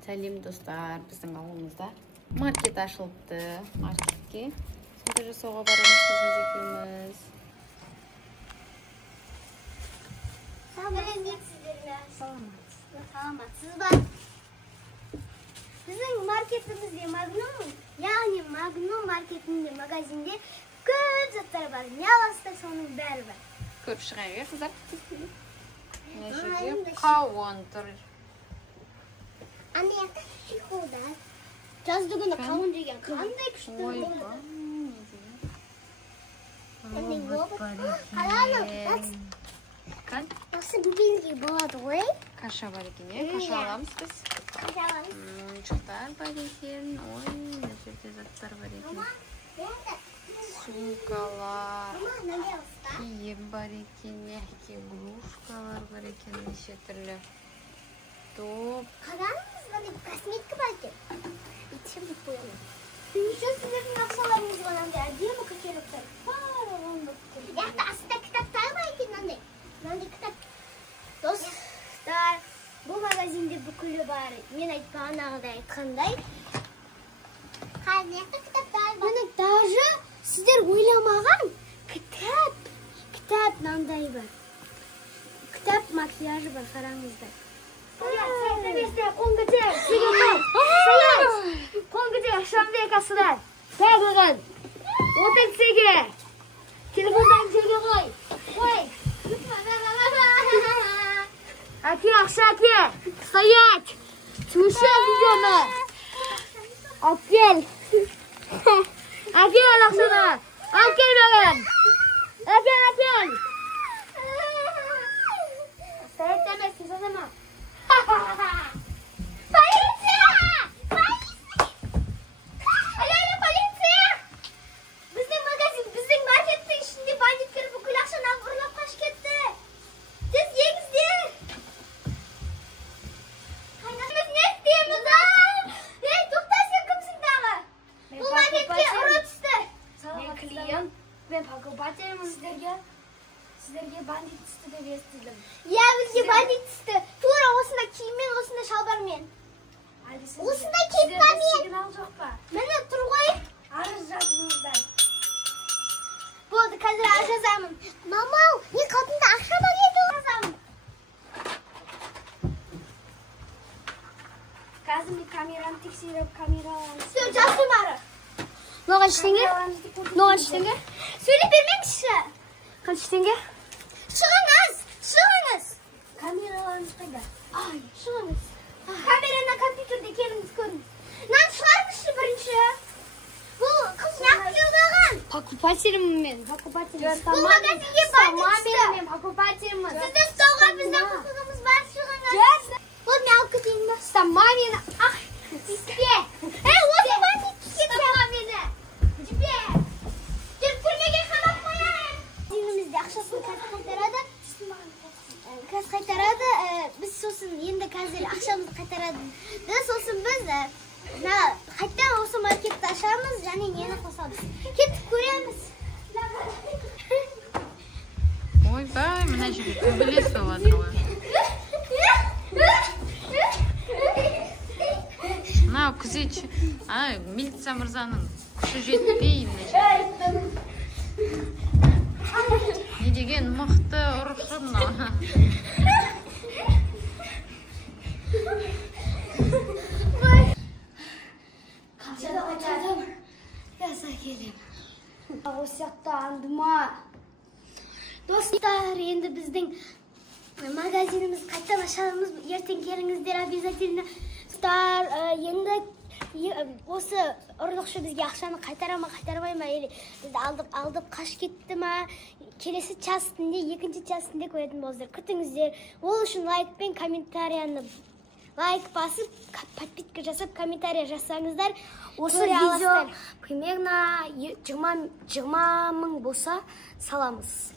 Сәлем достар, біздің ауылымызда маркет ашылыпты. Маркетке сауда жасауға барамыз біз екеуміз. Саламатсыз ба? Біздің маркетімізде Магнум, яғни Магнум маркетінде, магазинде көп заттар бар. Не аласыздар, соның бәрі бар. Көріп шыға берсіздер. Мына жерде қауын тұр. Ана жақта шиқылдар. Жазды күні қауын жеген қандай күшті болды. Осы бөбеңізге болады ғой. Каша бар екен, каша аламыз біз. Ойыншықтар бар екен. Ой, мына жерде заттар бар екен. Сумкалар, киім бар екен, мягкий игрушкалар бар екен, неше түрлі. Топ. Қараңыз, мынандай косметика бар екен. Итсем деп қоямын. Еще сіздердің ақшаларыңыз ғанандай әдемі көтеріліктер. Яқта астында кітаптар бар екен, мынандай кітап. Достар, бұл магазинде бүкілі бар. Мен бағанағыдай айтқандай. Яқта кітаптар бар. Міне даже сіздер ойламаған кітап мынандай бар. Кітап макияжы бар, қараңыздар. Қоңғыте шамбе қасыдар. Тағыған. Отексеге. Телефондан жерге қой. Қой. Әке, ақша әке. Стоять. Слушай, видеоны. Әкел. Әкел ақшаны. Әкел маған. Әкел. Стоять емес, сізадама. Полиция! Полиция! Біздің магазин, біздің маркеттің ішінде бандиттер бүкіл ақшаны ұрлап қашып кетті. Сіз егіздер. Біз не істейміз? Ей, тоқта, сен кімсің дағы? Бұл маркетке ұры түсті. Мен клиент, мен покупательмін сіздерге бандит түсті деп естідім. Я, бізге бандит түсті. Тура осында киіммен, осында шалбармен. Осында киіп па мен? Сигнал жоқ па? Мені тұр ғой. Арыз жазыңыздар. Болды, қазір арыз жазамын. Мамау, не қалтында ақша бар еді? Жазамын. Қазір мен камераны тексеріп, камераларымыз. Все, жаздым ары. Ноған іштенге? Сөйлеп бермеңізші. Қанша теңге? Шығыңыз. Камераларымыз қайда? Ай, шығыңыз. Камераны компьютерде келіңіз көріңіз. Нан шығарыңызшы бірінші. Бұл қыз неғып жүрдіған? Покупательмін мен. Бұл магазинге бандит түсті. Мен покупательмін. Сізді ұстауға біздің құқығымыз бар, шығыңыз. Ол мен алып кетейін ба? Стама мені. Ах, тиспе. Осы бандит түскен сама мені. Тиспе. Түрмеге қамап қояйын. Дегімізде ақшасын қазір қайтарады. Біз сосын енді қазір ақшамызды қайтарады. Сосын біз қайттан осы маркетті ашамыз, және нені қосамыз. Кеттік көреміз. Ойбай, мына жерде төбелес болып жатыр ғой. Мынау күзетші, милиция мырзаның күші жетпей мына жерде. Не деген мықты ұрықшы мынау. Қаншада қайтадым. Яса келем. Осы жақта андыма. Достар, енді біздің магазиніміз қайттан ашамыз. Ертең келіңіздер обязательно. Достар, енді осы ұрлықшы бізге ақшаны қайтара ма, қайтармай ма, или бізді алдып қаш кетті ма, келесі частінде, екінші частінде көретін болыңыздар. Күтіңіздер. Ол үшін лайк басып, подписка жасап, комментария жасаңыздар. Осы видео примерно 20 мың болса саламыз.